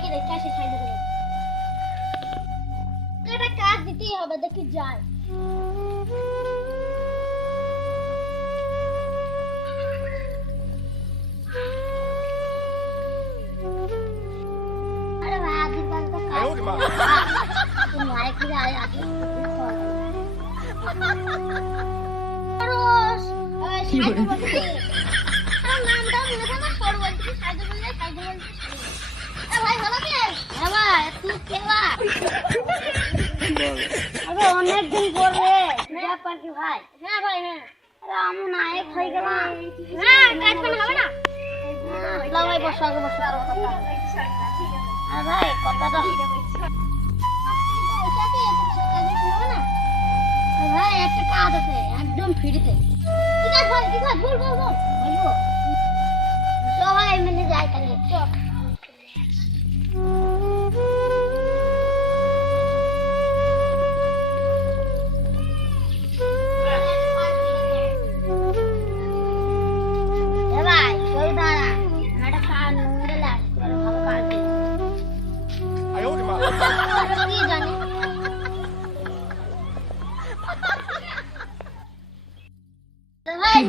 ভাইকে দেখে আসি সাইডে করে একটা কাজ দিতেই হবে দেখি যায় আরে ভাই আজ কাল তো কাজ তুমি আয় কি আয় আগে রোজ সাইডে বসে আর নামটা মনে হয় না সর বলছি সাইডে বললে সাইডে বলছি ভাই ভালো কে হ্যাঁ ভাই তুই কেলা আরে অনেক দিন পরে যা পাখি ভাই হ্যাঁ ভাই হ্যাঁ আরে আমি নায়ক হয়ে গেলাম হ্যাঁ কাজ করতে হবে না লাও ভাই বসো আগে বসো আর কথা আরে ভাই কথাটা ভাই একটা কাজ আছে একদম ফ্রিতে ঠিক আছে ভাই ঠিক আছে বল বল বল বলবো তো ভাই মিলে যাই তাহলে চল ভাই